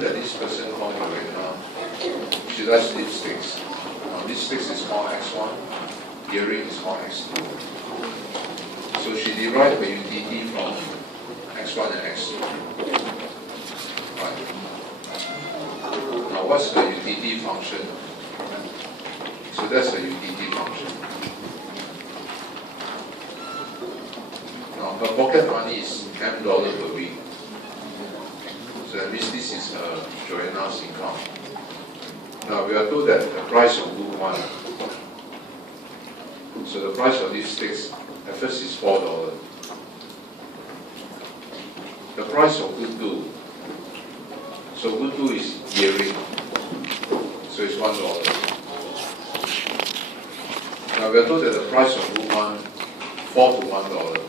Imagine that this person called Joanna, she likes lipsticks. Now lipsticks is called X1, earring is called X2. So she derived her utility from X1 and X2. Right. Now what's the utility function? So that's the utility function. Now her pocket money is $10 per week. So that means this is Joanna's income. Now we are told that the price of book 1. So the price of lipsticks at first is $4. The price of good 2. So good 2 is earring. So it's $1. Now we are told that the price of book 1 fall to $1.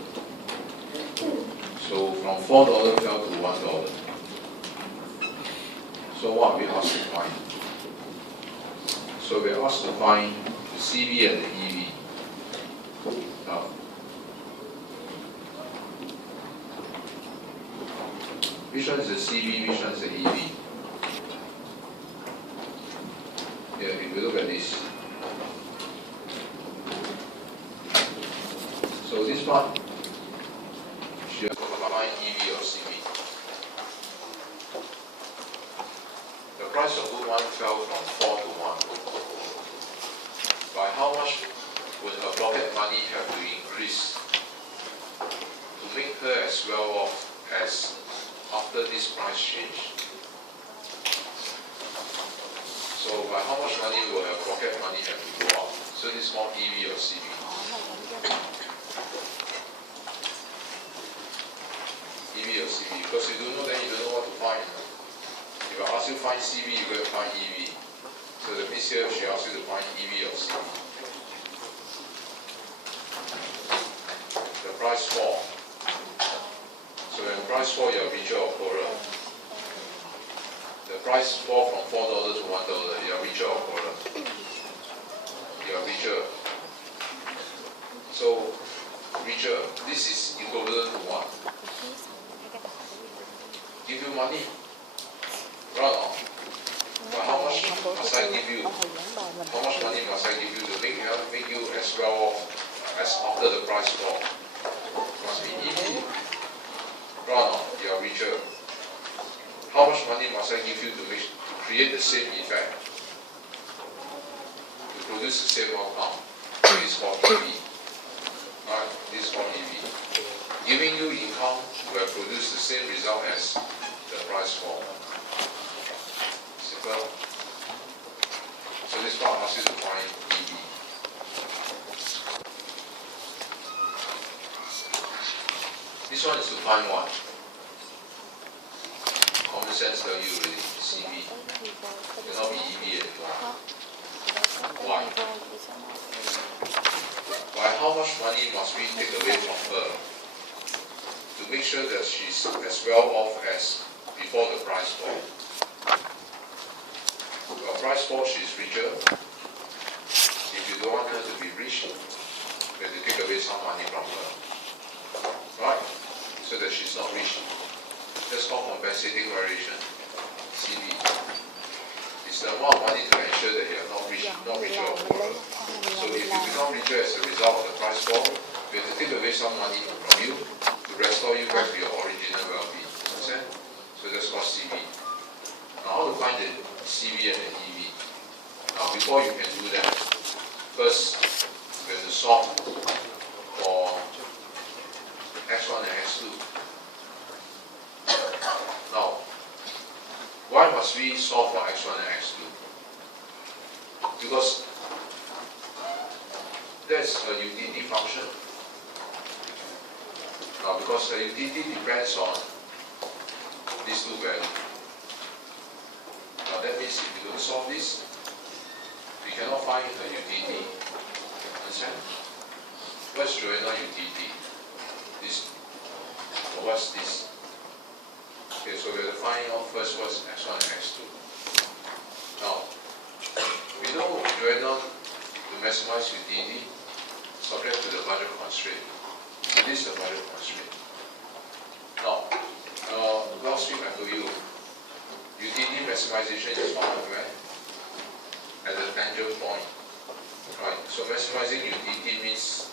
So from $4 fell to $1. So what are we asked to find? So we are asked to find the CV and the EV. Now, which one is the CV, which one is the EV? Yeah, if we look at this. So this part, she has to find EV or CV. The price of good 1 fell from 4 to 1. By how much would her pocket money have to increase to make her as well off as after this price change? So by how much money will her pocket money have to go up? So this is called EV or CV. EV or CV, because you don't know, then you don't know what to find. If I ask you to find CV, you go to find EV. So the means here she asks you to find EV or CV. The price fall. So when the price fall, you are richer or poorer. The price fall from $4 to $1, you are richer or poorer. You are richer. So richer, this is equivalent to what? Give you money. Right on. But how much must I give you? How much money must I give you to make you as well off as after the price fall? Must be EV. Right on, you are richer. How much money must I give you to create the same effect? To produce the same outcome? This is called EV. Right? This is called EV. Giving you income will produce the same result as the price fall. Simple. So this part asks you to find EV. This one is to find what? Common sense tell you already, CV. Cannot be EV anymore. Why? By how much money must we take away from her to make sure that she's as well off as before the price fall? Well, price fall, she's richer. If you don't want her to be rich, you have to take away some money from her. Right? So that she's not rich. That's called compensating variation, CV. It's the amount of money to ensure that you are not richer or poorer. So if you become richer as a result of the price fall, we have to take away some money from you to restore you back to your original well-being. Understand? So that's called CV. Now how to find the CV and the EV? Now before you can do that, first we have to solve for X1 and X2. Now, why must we solve for X1 and X2? Because that's a utility function. Now, because the utility depends on these two values. Now, that means if you don't solve this, we cannot find the utility. Understand? What's Joanna utility? This. What's this? Okay, so we have to find out first what's X1 and X2. Now, we know Joanna to maximize utility subject to the budget constraint. This is the budget constraint. Now, last week I told you, utility maximization is found where? At the tangent point. Right, so maximizing utility means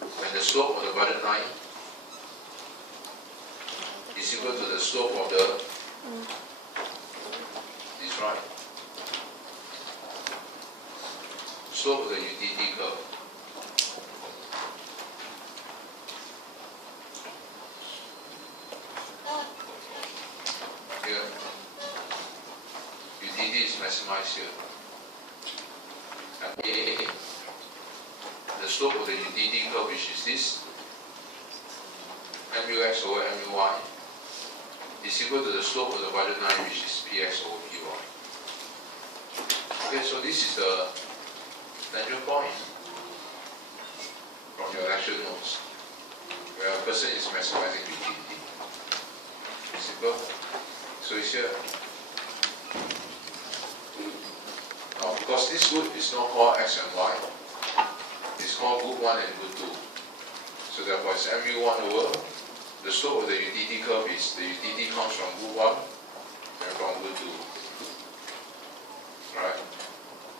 when the slope of the budded line is equal to the slope of the this right. Slope of the utility curve. Here, utility is maximized here. And the slope of the utility curve, which is this, MUX over MUY, is equal to the slope of the budded line, which is PX over PY. Okay, so this is the tangent point from your lecture notes, where a person is maximizing utility. Simple. So it's here. Now, because this group is not called X and Y, it's called group 1 and group 2. So therefore it's MU1 over the slope of the utility curve is the utility comes from group 1 and from group 2. Right?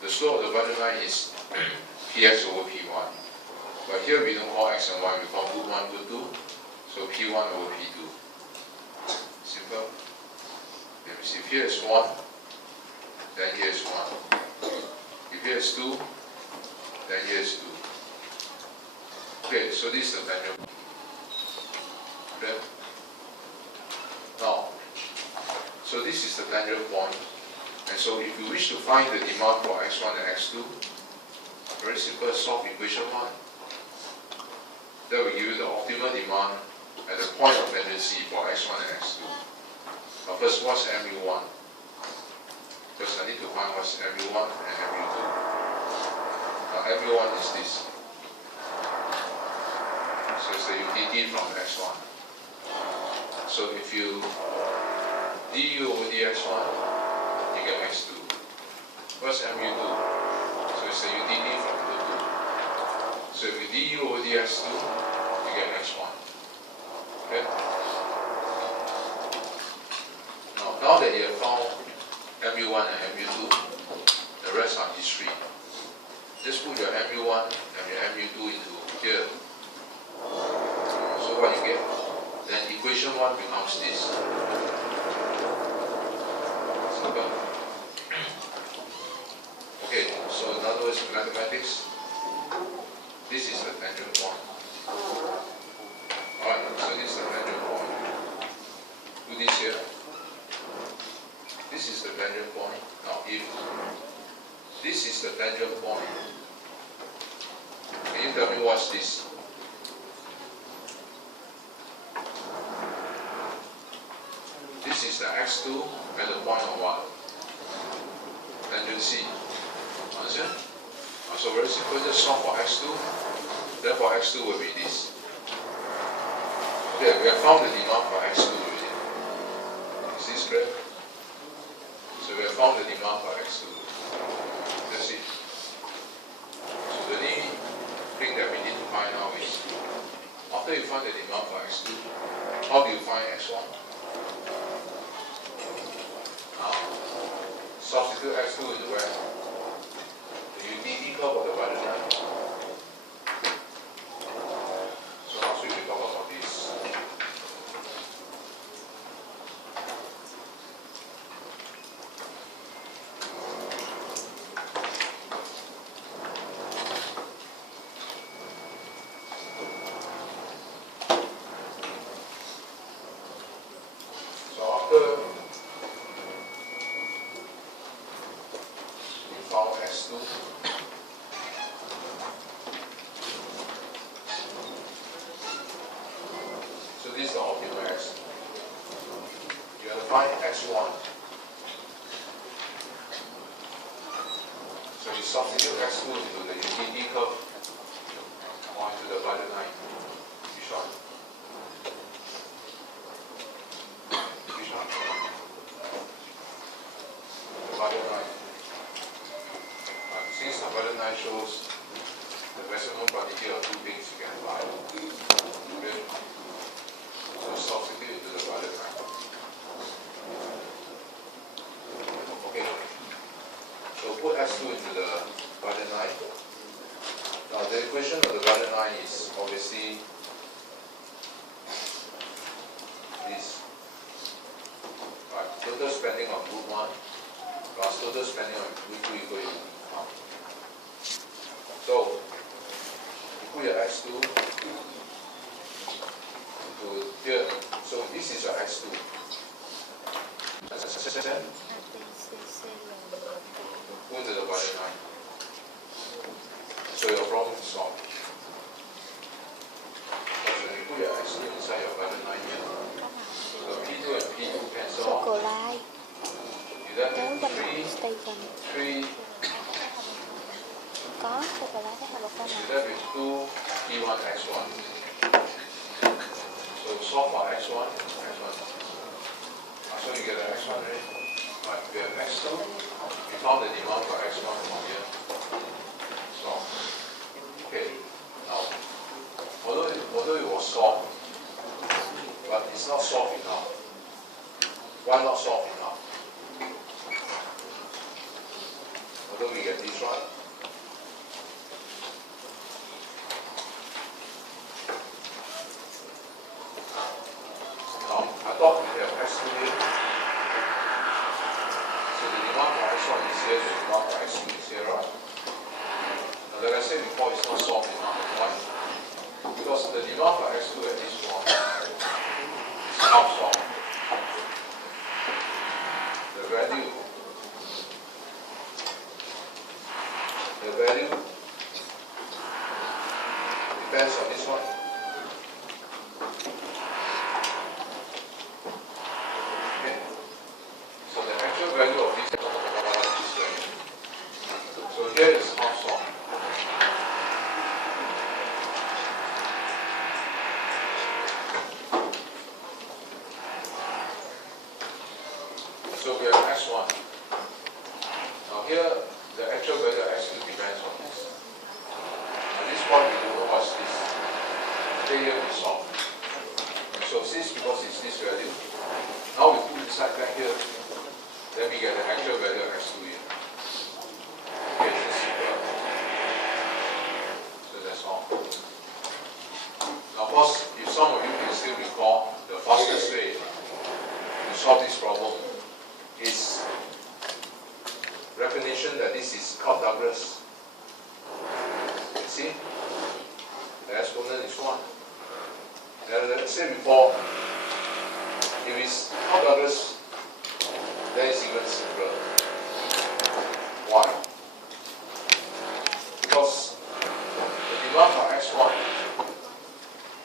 The slope of the budded line is Px over Py. But here we don't call X and Y, we call group 1, group 2. So P1 over P2. Simple. Let me see. If here is 1, then here is 1. If here is 2, then here is 2. Okay, so this is the tangent. Okay. Now, so this is the tangent point. And so if you wish to find the demand for x1 and x2, very simple, solve equation 1. That will give you the optimal demand at the point of tendency for x1 and x2. Now first, what's mu1? Because I need to find what's mu1 and mu2. Now mu1 is this. So it's the utility from x1. So if you du over dx1, you get x2. What's mu2? So it's the utility from u2. So if you du over dx2, you get x1. Okay? Now that you have found mu1 and mu2, the rest are history. Just put your mu1 and your mu2 into here. So what you get? Then equation 1 becomes this. Simple. Okay, so in other words, in mathematics, this is the tangent point. Alright, so this is the tangent point. Do this here. This is the tangent point. Now if this is the tangent point, can you tell me what's this? This is the x2 at the point of what? Tangent C. Understand? So very simple, just solve for x2. Therefore x2 will be this. Okay, we have found the demand for x2 already. Is this clear? So we have found the demand for x2. That's it. So the only thing that we need to find out is, after you find the demand for x2, how do you find x1? Substitute x2 into where? The utility curve of the budded line. So how should we talk about this? So after found x2. So this is the optimal x. You have to find x1. So you substitute x2 into the utility curve or into the budded line. Which one? Which one? The budded line. Since the budded line shows the maximum quantity of two things you can buy. Okay? So substitute into the budded line. put S2 into the Bhajan line. Now the equation of the Bhajan line is obviously this. Right, total spending on group 1 plus total spending on group 2 equal to 1. So you put your X2 into here. So this is your X2. Put into the Bhajan line. So your problem is solved. Because when you put your X2 inside your Bhajan line here, so P2 and P2 cancel off. You left with 3. You left with 2 P1 X1. So solve for X1. So you get an X1 right? Right, we have X2. We found the demand for X1 from here. Solve. Okay. Now, although it was solved, but it's not solved enough. Why not solved enough? Although we get this right. Now, I thought we have X2 here. So the demand for X1 is here, the demand for X2 is here, right? Now, like I said before, it's not solved enough. Why? Because the demand for X2 at this point is half solved. The value depends on this one. Okay. So the actual value of this is this value. So here is half solved. So we have X1. Now here, the actual value of X2 depends on this. At this point, we don't know what's this. Here we solve. So since because it's this value, now we put inside back here, then we get the actual value of X2 here. Okay, it's simple. So that's all. Now of course, if some of you can still recall, the fastest way to solve this problem is recognition that this is Cobb-Douglas. You see? The exponent is 1. As I said before, if it's Cobb-Douglas, then it's even simpler. Why? Because the demand for X1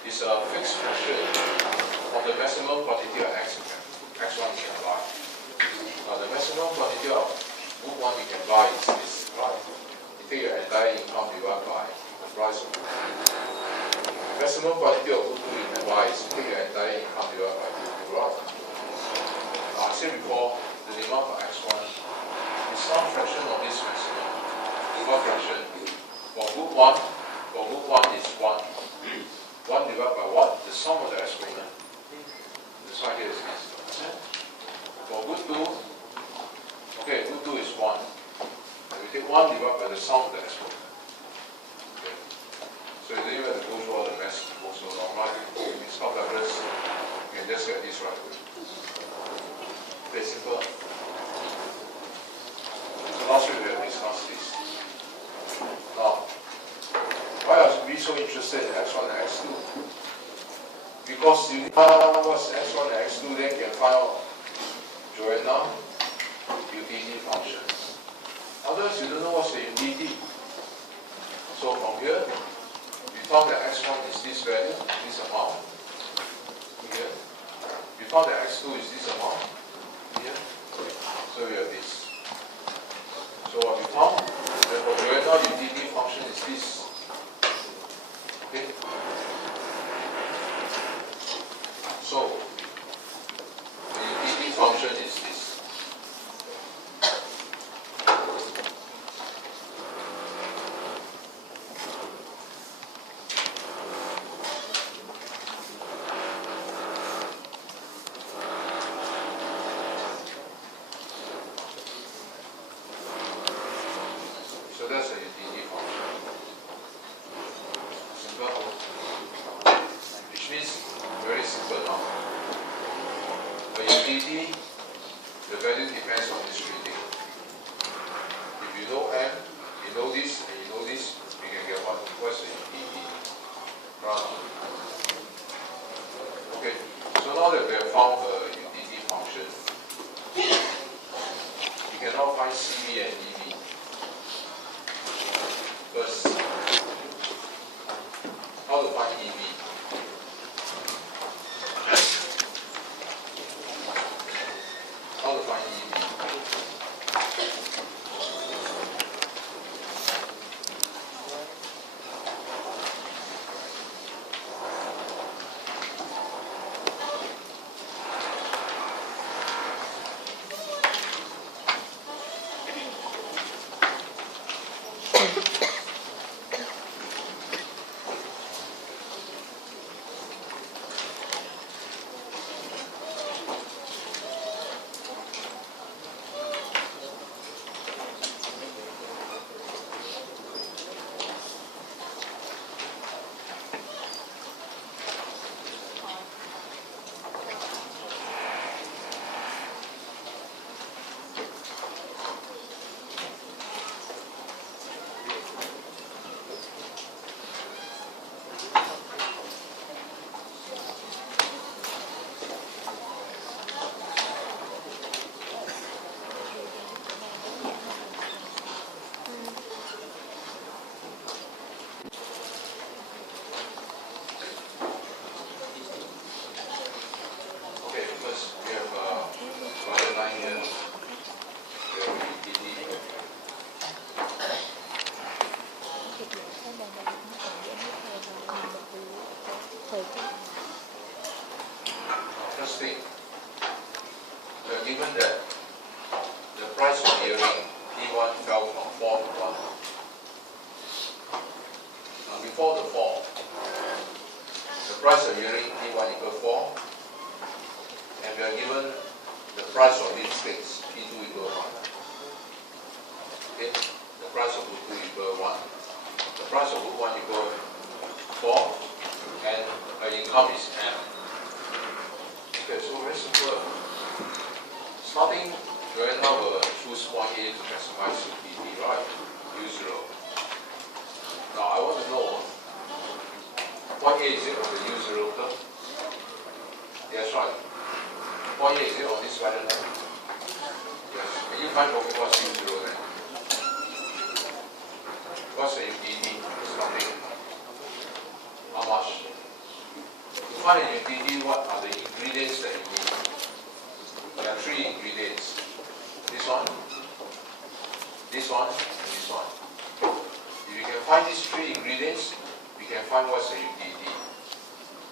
is a fixed function of the maximum quantity of X1 we can buy. Now the maximum quantity of group 1 you can buy is this, right? You take your entire income divided by the price of group 2. Maximum quantity of group 2 you can buy is you take your entire income divided by group 2, right? Now I said before, the demand for X1 is some fraction of this maximum. What fraction? For group 1 is 1. 1 divided by what? The sum of the exponent. This one here is this. For group 2, okay, group 2 is 1. And we take 1 divided by the sum of the exponent. Okay. So you don't even have to go through all the mess. Also, right? It's Cobb-Douglas. You can just get this right. Okay, simple. So last week we have discussed this. Now, why are we so interested in X1 and X2? Because you know what's X1 and X2, then you can find out Joanna utility function. Otherwise, you don't know what's the utility. So from here, we found that X1 is this value, this amount. Here. We found that X2 is this amount. Here. So we have this. So what we found, that for Joanna utility function is this. Okay? So, the utility function is this. UDD, the value depends on this reading. If you know M, you know this, and you know this, you can get what's the UDD. Right. Okay, so now that we have found the UDD function, you can now find CV and EV. First, how to find EV? How to find EV? First thing, we are given that the price of earring P1 fell from 4 to 1. Now before the fall, the price of earring P1 equal 4, and we are given the price of these sticks P2 equal 1. Okay, the price of book 2 equal 1, the price of book 1 equal 4, and our income is M. Okay, so very simple. Starting, we will now choose point A to maximize UDD, right? U0. Now I want to know, point A is it on the U0 curve? Yes, right. Point A is it on this value line? Yes. Can you find for me what's U0 then? What's the UDD? Starting. How much? To find a UDD, what are the ingredients that you need? There are 3 ingredients. This one, and this one. If you can find these 3 ingredients, we can find what's the UDD.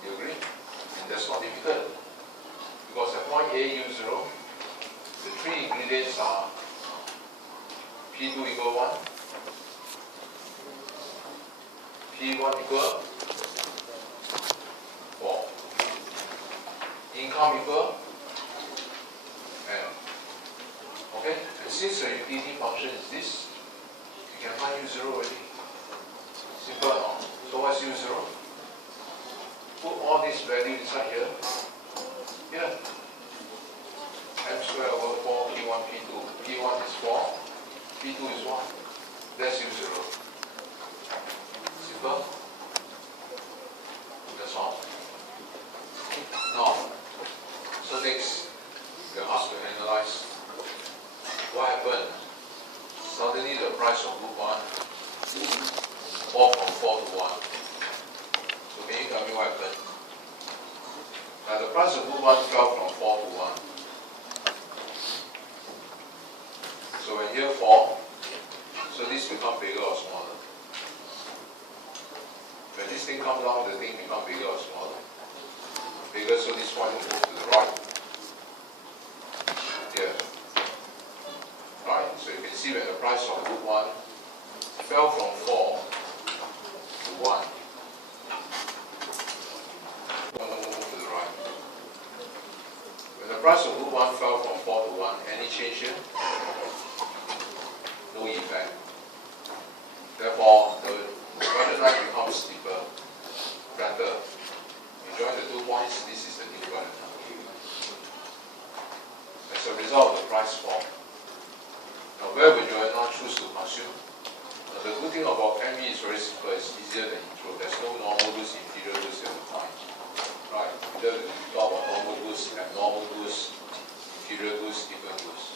You agree? And that's not difficult. Because at point A, U0, the 3 ingredients are P2 equal 1, P1 equal 4, income equal M. Okay? And since the UDD function is this, you can find U0 already. Simple enough. So what's U0? Put all this value inside here. Here. M squared over 4, P1, P2. P1 is 4, P2 is 1. That's U0. Simple? That's all. Now, so next, we are asked to analyze what happened. Suddenly the price of book 1 fall from 4 to 1. So can you tell me what happened? Now the price of book 1 fell from 4 to 1. So when here 4, so this becomes bigger or smaller? When this thing comes down, the thing becomes bigger or smaller? Bigger, so this point will move to the right. Here. Right, so you can see when the price of book 1 fell from 4 to 1. One will move to the right. When the price of book 1 fell from 4 to 1, any change here? No effect. Therefore, the vertical line becomes steeper, flatter. You join the 2 points, this is the new vertical. result of the price fall. Now, where would Joanna choose to consume? Now, the good thing about ME is very simple, it's easier than intro. There's no normal goods, inferior goods you have to find. Right? Either you talk about normal goods, abnormal goods, inferior goods, different goods.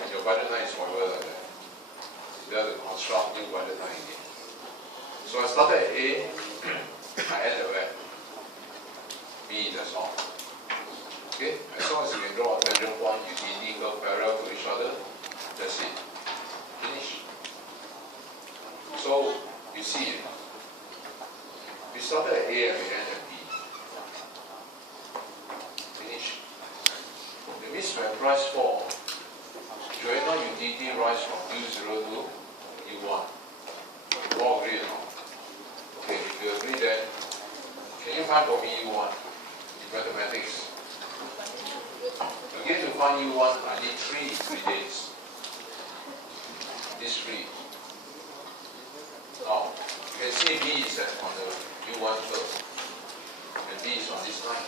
And your budget line is forever like that. You have to construct new budget line again. So I started at A, I ended where? B, that's all. Okay? As long as you can draw a tangent point, utility curve parallel to each other, that's it. Finish. So, you see, we started at A and we end at B. Finish. That means when price fall, Joanna utility rise from U0 to U1. You all agree or not? Okay, if you agree then, can you find for me U1 in mathematics? Again, to find U1, I need 3 ingredients. These 3. Now, you can see B is on the U1 curve, and B is on this line.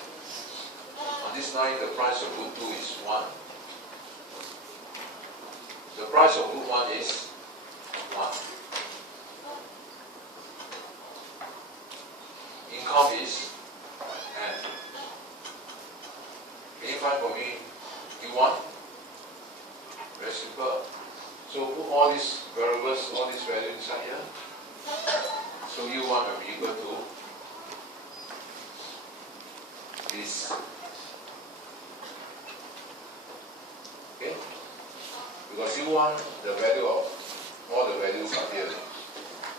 On this line, the price of root 2 is 1. The price of root 1 is 1. Income is N. Can you find for me U1? Very simple. So put all these variables, all these values inside here. So U1 will be equal to this. Okay? Because U1, the value of all the values are here.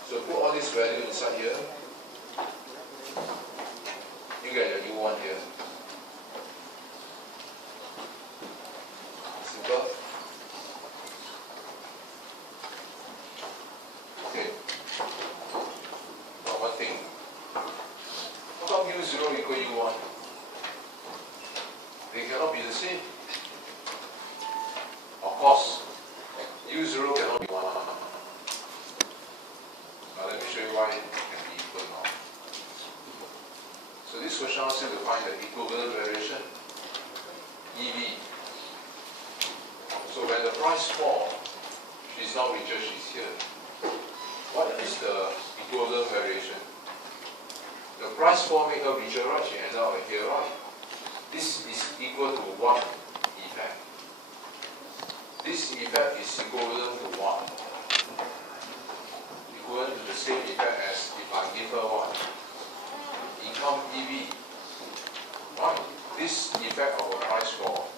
So put all these values inside here. You get the U1 here. Simple. Okay. Now one thing. How come U0 equal U1? They cannot be the same. Of course, U0 cannot be 1. Now let me show you why it can be equal now. So this question asks you to find the equivalent variation, EV. So when the price falls, she's now richer, she's here. What is the equivalent variation? The price fall make her richer, right? She ends up here, right? This is equal to what effect? This effect is equivalent to what? Equivalent to the same effect as if I give her what? Income EV. Right? This effect of a price fall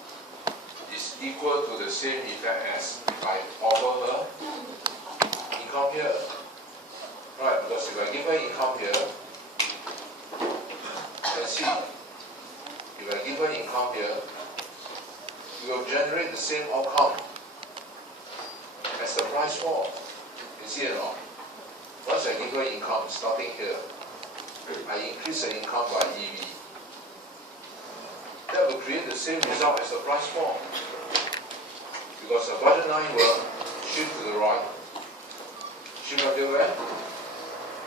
is equal to the same effect as if I offer her income here. Right? Because if I give her income here, let's see. If I give her income here, we will generate the same outcome as the price fall. You see it or not? Once I give her income, starting here, I increase the income by EV. That will create the same result as the price fall. Because the budget line will shift to the right. Shift until where?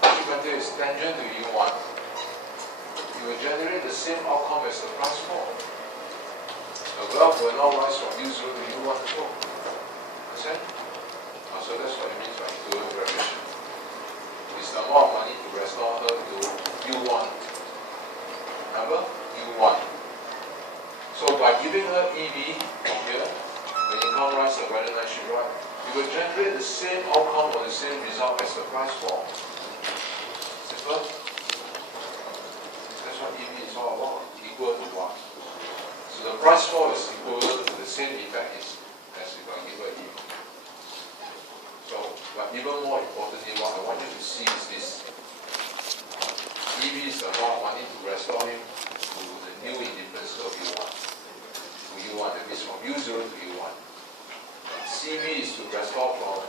Shift until it's tangent to U1. You will generate the same outcome as the price fall. The graph will now rise from U0 to U1 as well. Understand? So that's what it means by equivalent variation. It's the amount of money to restore her to U1. Remember? U1. So by giving her EV here, the income rise, the value line should rise. You will generate the same outcome or the same result as the price fall. Simple? That's what EV is all about. Equal to what? So the price fall is equivalent to the same effect as if I give her EV. So, but even more importantly, what I want you to see is this. EV is the amount of money to restore him to the new indifference curve U1. To U1, that means from U0 to U1. CV is to restore from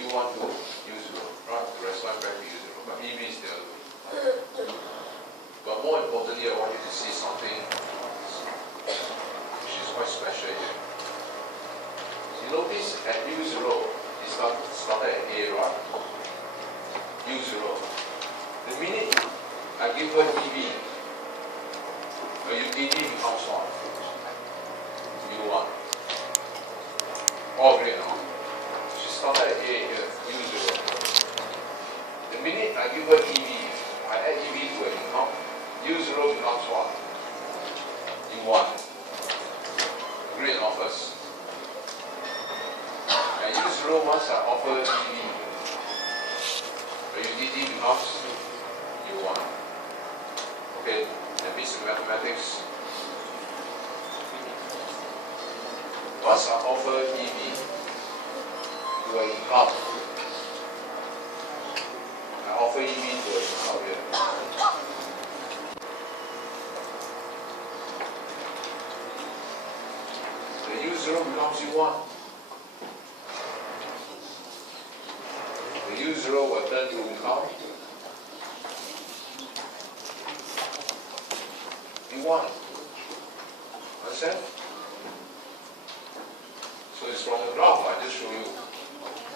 U1 to U0, right? To restore him back to U0. But EV is the other way. But more importantly, I want you to see something which is quite special here. You notice at U0, it started at A, right? U0. The minute I give her EV, her utility becomes what? once I offer EV, the utility becomes U1. Okay, that means in mathematics. Once I offer EV to an income, I offer EV to an income here. The U0 becomes U1. The U0 will turn to income U1. Understand? So it's from the graph I just show you.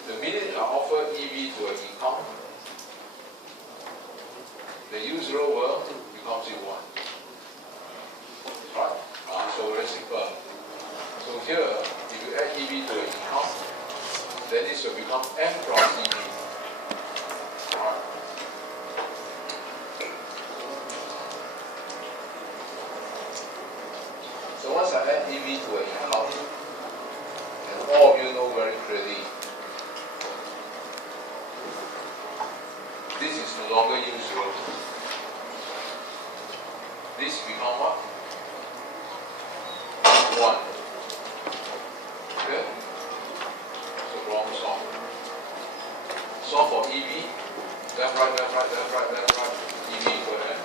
The minute I offer EV to an income, the U0 will becomes U1. Right? So very simple. So here, if you add EV to an income, then this will become M cross EV. Right? So once I add EV to an income, and all of you know very clearly, this is no longer U0. This become what? 1. Okay? So problem solved. Solve for EV. Left, right, left, right, left, right, left, right. EV equal to N.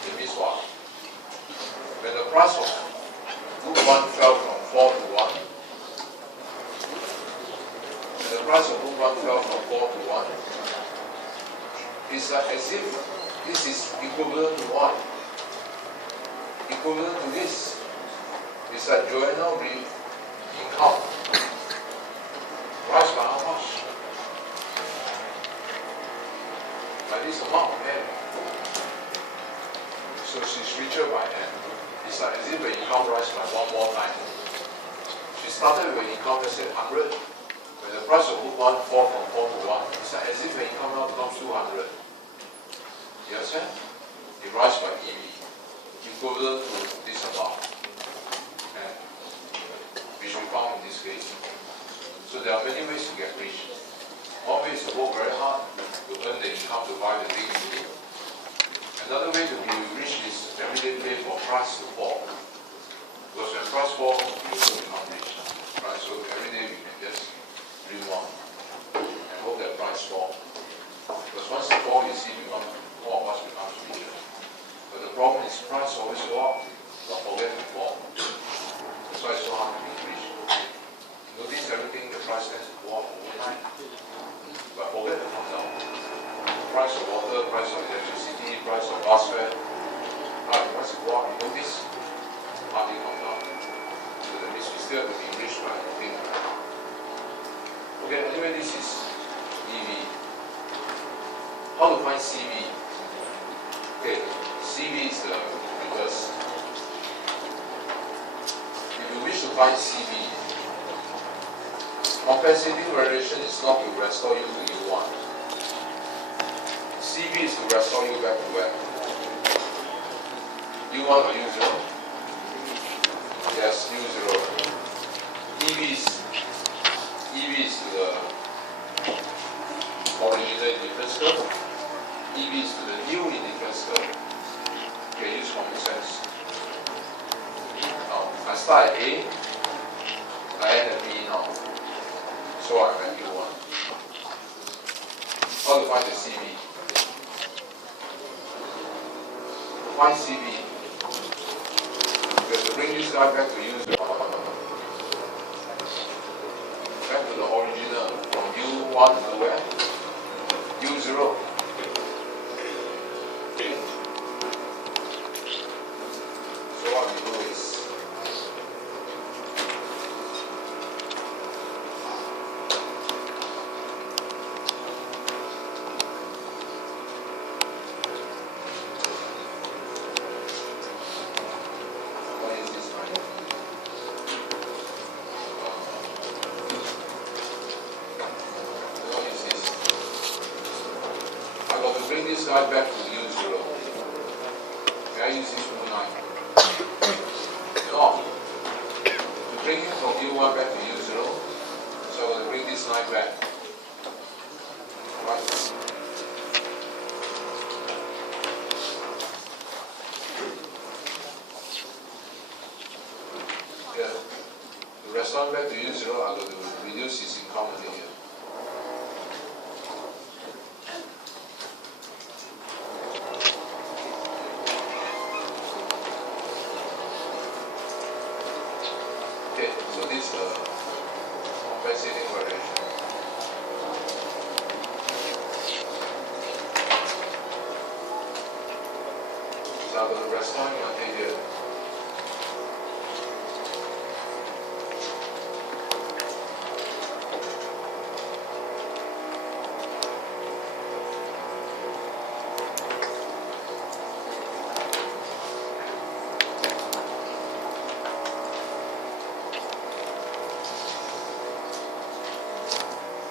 It means what? When the price of group 1 fell from 4 to 1, when the price of group 1 fell from 4 to 1, it's like as if this is equivalent to what? Equivalent to this. It's like journal income. Rise by how much? By this amount, N. So she's richer by N. It's like as if the income rise by one more time. She started with income, let's say 100. When the price of group 1 fall from 4 to 1, it's like as if the income now becomes 200. You understand? It rises by EV, equivalent to this amount, and which we found in this case. So there are many ways to get rich. One way is to work very hard to earn the income to buy the thing you need. Another way to be rich is every day pay for price to fall. Because when price falls, you will become rich. Right? So every day we can just dream on and hope that price falls. Because once it falls, you see more of us becomes richer. But the problem is price always go up, don't forget to fall. That's why it's so hard to be rich. Notice everything, the price tends to go up over time. But forget to come down. Price of water, price of electricity, price of bus fare. Right, once it go up, you notice, hardly come down. So that means we still have to be rich by looking. Okay, anyway, this is EV. How to find CV? Okay, CV is the reverse. If you wish to find CV, compensating variation is not to restore you to U1. CV is to restore you back to where? U1 or U0? Yes, U0. EV is to the original indifference curve. EV is to the new indifference curve. Okay, use common sense. Now, I start at A, I end at B now. So I'm at U1. How to find the CV? To find CV, we have to bring this guy back to U0. Back to the original, from U1 to where? U0. So what we do is, what is this line? What is this? I got to bring this guy back to U0. Can I use this rule line? No. To bring him from U1 back to U0, this line back. Right? Yeah. The restaurant back to U0 are going to reduce its income over here. Okay, so this is the compensating variation. So I'm going to restaurant until here.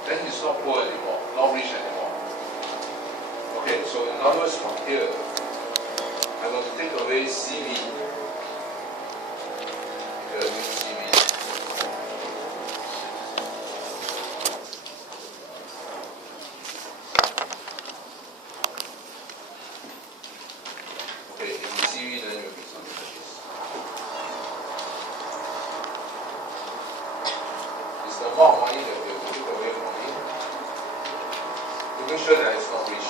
Then it's not poor anymore, not rich anymore. Okay, so in other words, from here, I'm going to take away CV. Here, CV. Okay, if you CV, then you'll get something like this. It's the amount of money that we have to take away from him to make sure that it's not rich.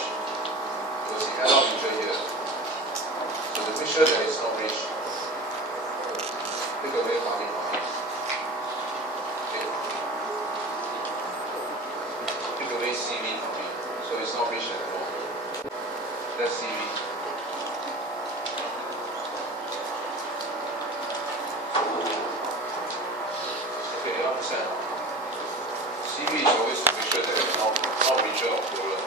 Because he cannot measure here. So to make sure that it's not rich, take away money from him. Okay. Take away CV from him. So it's not rich anymore. That's CV. Okay, you understand? CV is always to make sure that it's not richer or poorer.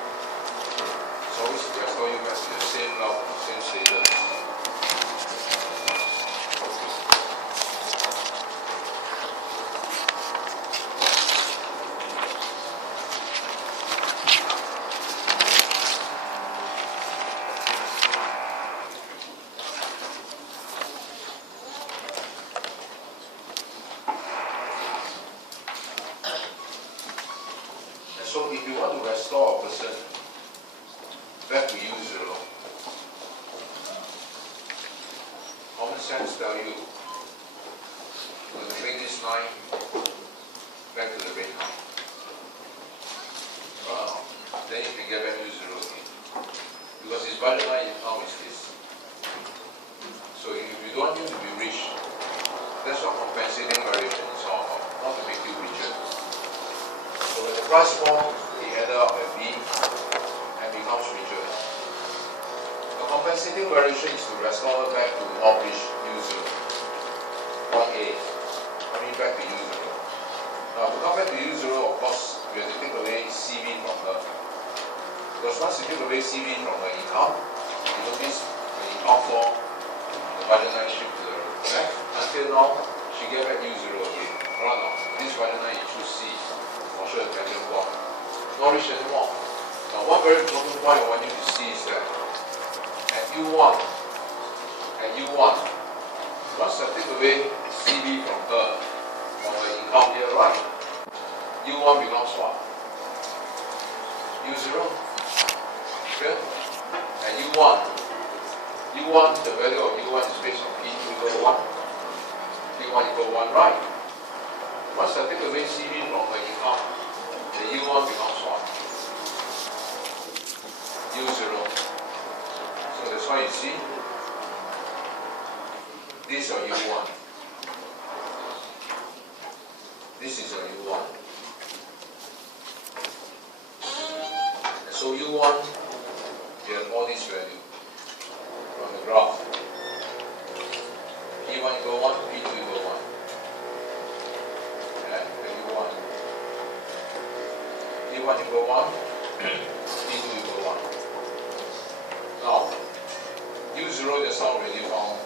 It's always to restore you back to the same level, same status. So if you want to restore a person back to U0, common sense tell you to bring this line back to the red line. Then you can get back U0 again. Because his budget line now is this. So if you don't want him to be rich, that's what compensating variation is all about, not to make you richer. So when the price fall, he ended up at B and becomes richer. The compensating variation is to restore back to not rich U0. 1A, coming back to U0. Now to come back to U0, of course, we have to take away CV from her. Because once you take away CV from her income, you notice when income fall, the budget line shift to the left. Until now, she get back U0 again. Alright now, this budget line you choose C. Sure, dependent one. Not rich anymore. Now, one very important point I want you to see is that at U1, once I take away CV from her income here, right? U1 becomes what? U0. Okay? And U1, the value of U1 is based on P2 equal 1. P1 equal 1, right? Once I take away CV from her income, the U1 becomes what? U0. So that's why you see, this is your U1. This is your U1. And so U1, you have all these values from the graph. P1 equal 1, P2 equal 1. P1 equal 1, P2 equal 1. Now, U0 just now already found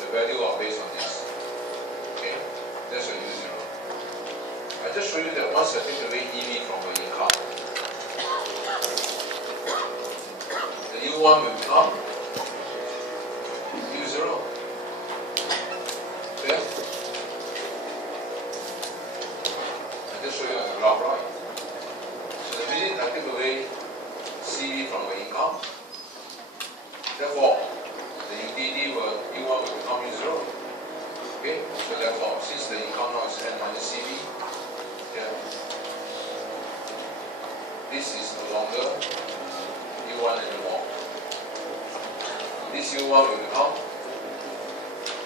the value of based on this. Okay, that's your U0. I just show you that once I take away EV from the income, the U1 will become U0. Okay? I just show you on the graph, right? minute I take away CV from the income, therefore the utility will U1 will become U0. Okay, so therefore since the income now is N minus CV, yeah, this is no longer U1 anymore. This U1 will become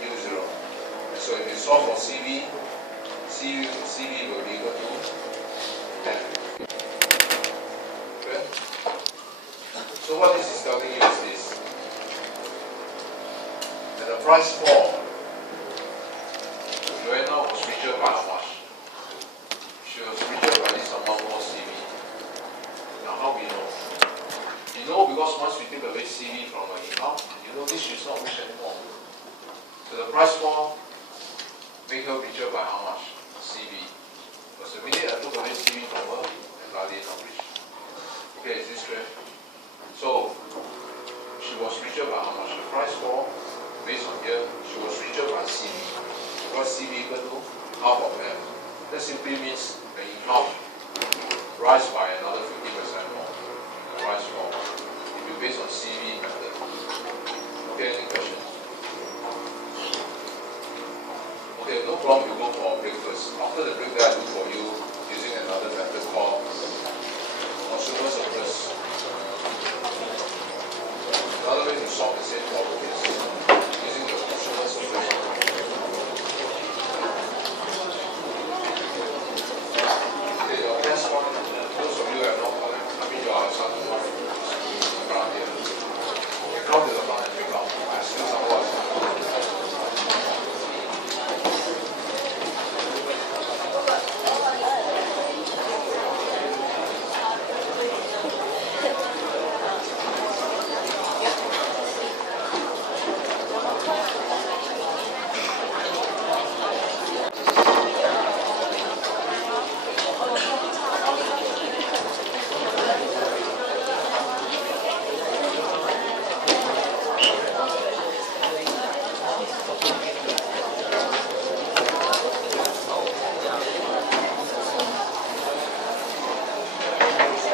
U0. And so if you solve for CV will be equal to 10. Okay? So what this is telling you is this. At the price fall, Joanna was richer by how much? She was richer by this amount more CV. Now how we know? You know because once we take away CV from her income, you know this she's not rich anymore. So the price fall make her richer by how much? CV. Because the minute I took away CV from her, and Lali not rich. Okay, is this clear? So she was richer by how much? The price fall, based on here, she was richer by CV. Because CV equal to half of F. That simply means the income rise by another 50% more. The price fall. If you based on CV method. Okay, any questions? Okay, no problem, you go for a break first. After the break, I do for you using another method called consumer surplus. Another way to solve the same problem.